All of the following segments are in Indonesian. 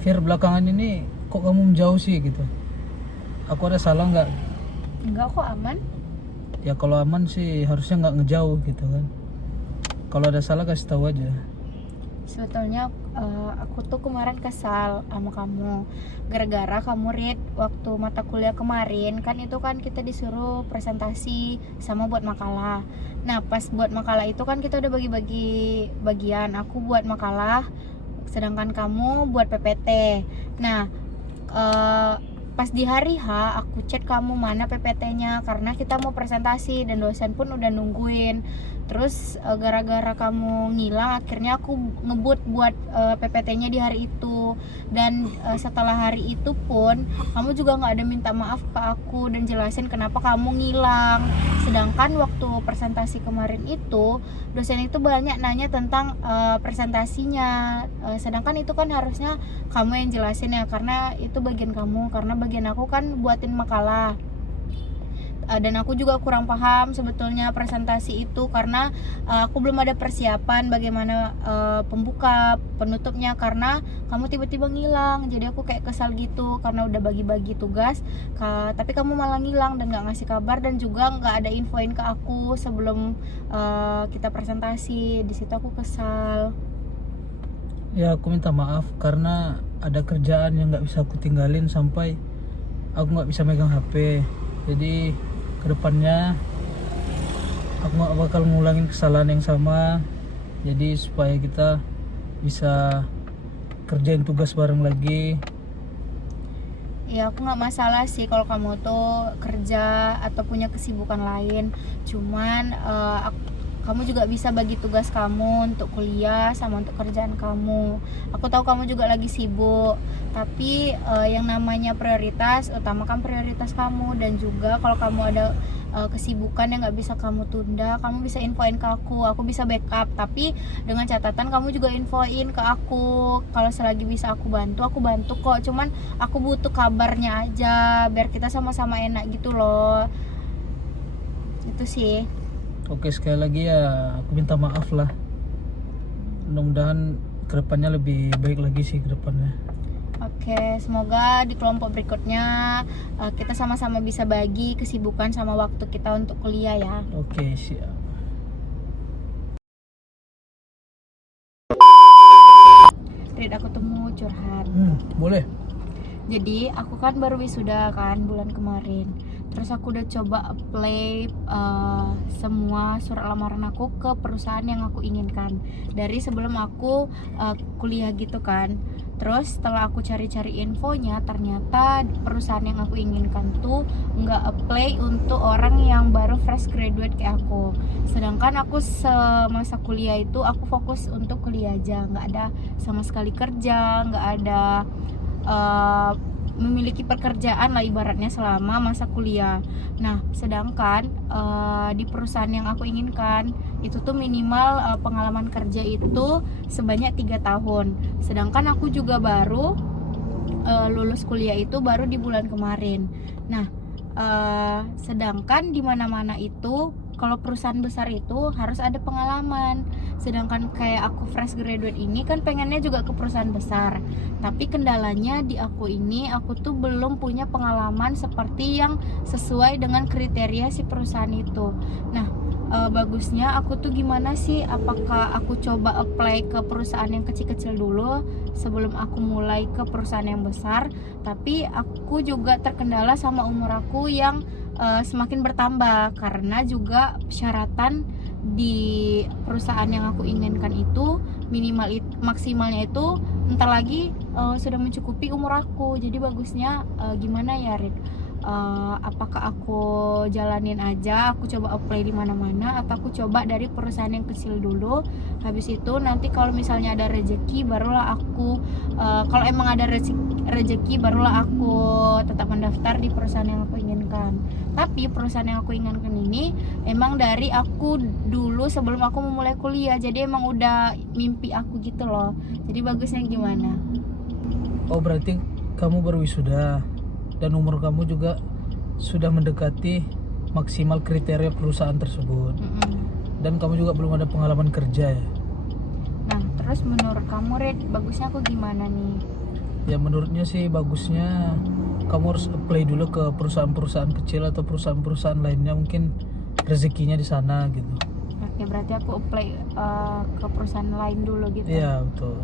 Fir, belakangan ini kok kamu menjauh sih gitu? Aku ada salah nggak? Enggak kok, aman. Ya kalau aman sih harusnya nggak ngejauh gitu kan. Kalau ada salah kasih tahu aja. Sebetulnya aku tuh kemarin kesal sama kamu gara-gara kamu read waktu mata kuliah kemarin kan, itu kan kita disuruh presentasi sama buat makalah. Nah pas buat makalah itu kan kita udah bagi-bagi bagian, aku buat makalah sedangkan kamu buat PPT. Nah pas di hari H aku chat kamu mana PPT-nya karena kita mau presentasi dan dosen pun udah nungguin. Terus gara-gara kamu ngilang akhirnya aku ngebut buat PPT-nya di hari itu. Dan setelah hari itu pun kamu juga nggak ada minta maaf ke aku dan jelasin kenapa kamu ngilang. Sedangkan waktu presentasi kemarin itu dosen itu banyak nanya tentang presentasinya, sedangkan itu kan harusnya kamu yang jelasin ya, karena itu bagian kamu, karena bagian aku kan buatin makalah. Dan aku juga kurang paham sebetulnya presentasi itu karena aku belum ada persiapan bagaimana pembuka penutupnya karena kamu tiba-tiba ngilang. Jadi aku kayak kesal gitu karena udah bagi-bagi tugas tapi kamu malah ngilang dan nggak ngasih kabar dan juga nggak ada infoin ke aku sebelum kita presentasi. Di situ aku kesal. Ya aku minta maaf karena ada kerjaan yang nggak bisa aku tinggalin sampai aku nggak bisa megang HP. Jadi kedepannya aku nggak bakal ngulangin kesalahan yang sama. Jadi supaya kita bisa kerjain tugas bareng lagi. Ya aku nggak masalah sih kalau kamu tuh kerja atau punya kesibukan lain. Cuman kamu juga bisa bagi tugas kamu untuk kuliah sama untuk kerjaan kamu. Aku tahu kamu juga lagi sibuk, tapi yang namanya prioritas, utamakan prioritas kamu. Dan juga kalau kamu ada kesibukan yang nggak bisa kamu tunda, kamu bisa infoin ke aku bisa backup. Tapi dengan catatan kamu juga infoin ke aku. Kalau selagi bisa aku bantu kok. Cuman aku butuh kabarnya aja biar kita sama-sama enak gitu loh. Itu sih. Oke, sekali lagi ya aku minta maaf lah. Mudah-mudahan kedepannya lebih baik lagi sih kedepannya. Oke, semoga di kelompok berikutnya kita sama-sama bisa bagi kesibukan sama waktu kita untuk kuliah ya. Oke, siap. Rid, aku tuh mau curhat. Boleh. Jadi aku kan baru wisuda kan bulan kemarin. Terus aku udah coba apply semua surat lamaran aku ke perusahaan yang aku inginkan dari sebelum aku kuliah gitu kan. Terus setelah aku cari-cari infonya, ternyata perusahaan yang aku inginkan tuh nggak apply untuk orang yang baru fresh graduate kayak aku. Sedangkan aku semasa kuliah itu aku fokus untuk kuliah aja, nggak ada sama sekali kerja, nggak ada memiliki pekerjaan lah ibaratnya selama masa kuliah. Nah sedangkan di perusahaan yang aku inginkan itu tuh minimal pengalaman kerja itu sebanyak 3 tahun. Sedangkan aku juga baru lulus kuliah itu baru di bulan kemarin. Nah sedangkan di mana-mana itu kalau perusahaan besar itu harus ada pengalaman. Sedangkan kayak aku fresh graduate ini kan pengennya juga ke perusahaan besar. Tapi kendalanya di aku ini, aku tuh belum punya pengalaman seperti yang sesuai dengan kriteria si perusahaan itu. Nah, bagusnya aku tuh gimana sih? Apakah aku coba apply ke perusahaan yang kecil-kecil dulu sebelum aku mulai ke perusahaan yang besar? Tapi aku juga terkendala sama umur aku yang semakin bertambah karena juga persyaratan di perusahaan yang aku inginkan itu maksimalnya itu entar lagi sudah mencukupi umur aku. Jadi bagusnya gimana ya Rik? Apakah aku jalanin aja, aku coba apply di mana-mana, atau aku coba dari perusahaan yang kecil dulu. Habis itu nanti kalau misalnya ada rezeki barulah aku kalau emang ada rezeki barulah aku tetap mendaftar di perusahaan yang aku inginkan. Tapi perusahaan yang aku inginkan ini emang dari aku dulu sebelum aku memulai kuliah, jadi emang udah mimpi aku gitu loh. Jadi bagusnya gimana? Oh, berarti kamu baru wisuda dan umur kamu juga sudah mendekati maksimal kriteria perusahaan tersebut. Dan kamu juga belum ada pengalaman kerja ya. Nah terus menurut kamu Red, bagusnya aku gimana nih? Ya menurutnya sih bagusnya kamu harus apply dulu ke perusahaan-perusahaan kecil atau perusahaan-perusahaan lainnya, mungkin rezekinya di sana gitu. Oke, berarti aku apply ke perusahaan lain dulu gitu. Iya betul.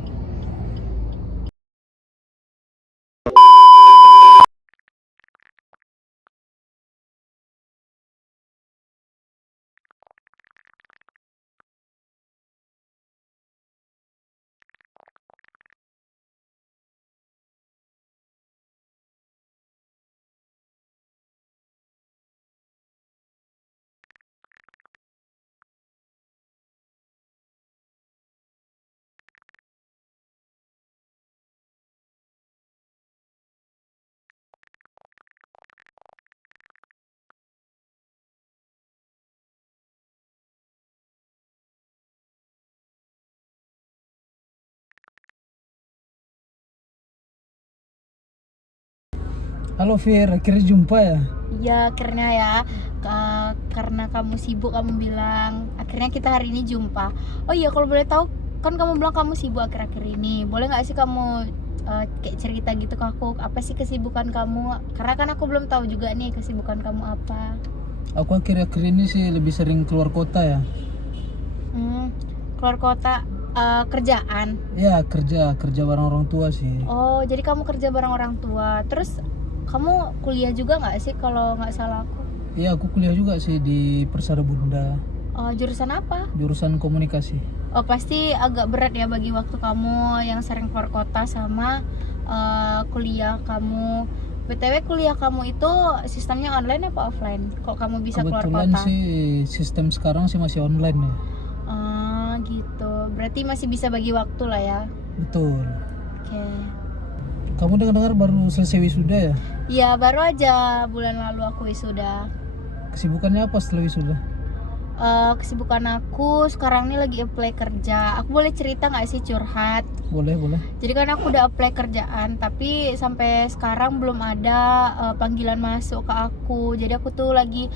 Halo Fir, akhirnya jumpa ya. Iya, akhirnya ya. Karena kamu sibuk, kamu bilang akhirnya kita hari ini jumpa. Oh iya, kalau boleh tahu, kan kamu bilang kamu sibuk akhir-akhir ini. Boleh nggak sih kamu kayak cerita gitu ke aku, apa sih kesibukan kamu? Karena kan aku belum tahu juga nih kesibukan kamu apa. Aku akhir-akhir ini sih lebih sering keluar kota ya. Keluar kota, kerjaan. Ya kerja bareng orang tua sih. Oh, jadi kamu kerja bareng orang tua. Terus kamu kuliah juga nggak sih kalau nggak salah aku? Iya aku kuliah juga sih di Persada Bunda, Oh, jurusan apa? jurusan komunikasi. Oh, pasti agak berat ya bagi waktu kamu yang sering keluar kota sama kuliah kamu. BTW kuliah kamu itu sistemnya online apa offline? Kok kamu bisa keluar Kebetulan kota? sih sistem sekarang sih masih online ya. Gitu. Berarti masih bisa bagi waktu lah ya. Betul. Oke. Kamu dengar-dengar baru selesai wisuda ya? Ya, baru aja bulan lalu aku wisuda. Kesibukannya apa setelah wisuda? Kesibukan aku sekarang ini lagi apply kerja. Aku boleh cerita nggak sih, curhat? Boleh. Jadi kan aku udah apply kerjaan, tapi sampai sekarang belum ada panggilan masuk ke aku. Jadi aku tuh lagi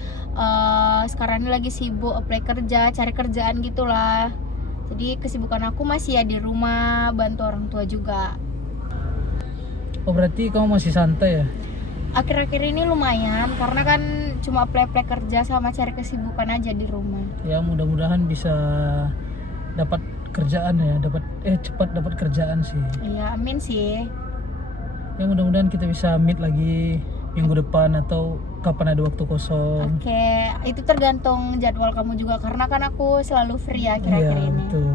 sekarang ini lagi sibuk apply kerja, cari kerjaan gitulah. Jadi kesibukan aku masih ya di rumah, bantu orang tua juga. Oh berarti kamu masih santai ya? Akhir-akhir ini lumayan, karena kan cuma apply kerja sama cari kesibukan aja di rumah. Ya mudah-mudahan bisa dapat kerjaan ya, cepat dapat kerjaan sih. Iya, amin sih. Ya mudah-mudahan kita bisa meet lagi minggu depan atau kapan ada waktu kosong. Oke, itu tergantung jadwal kamu juga, karena kan aku selalu free ya akhir-akhir Iya ini. betul.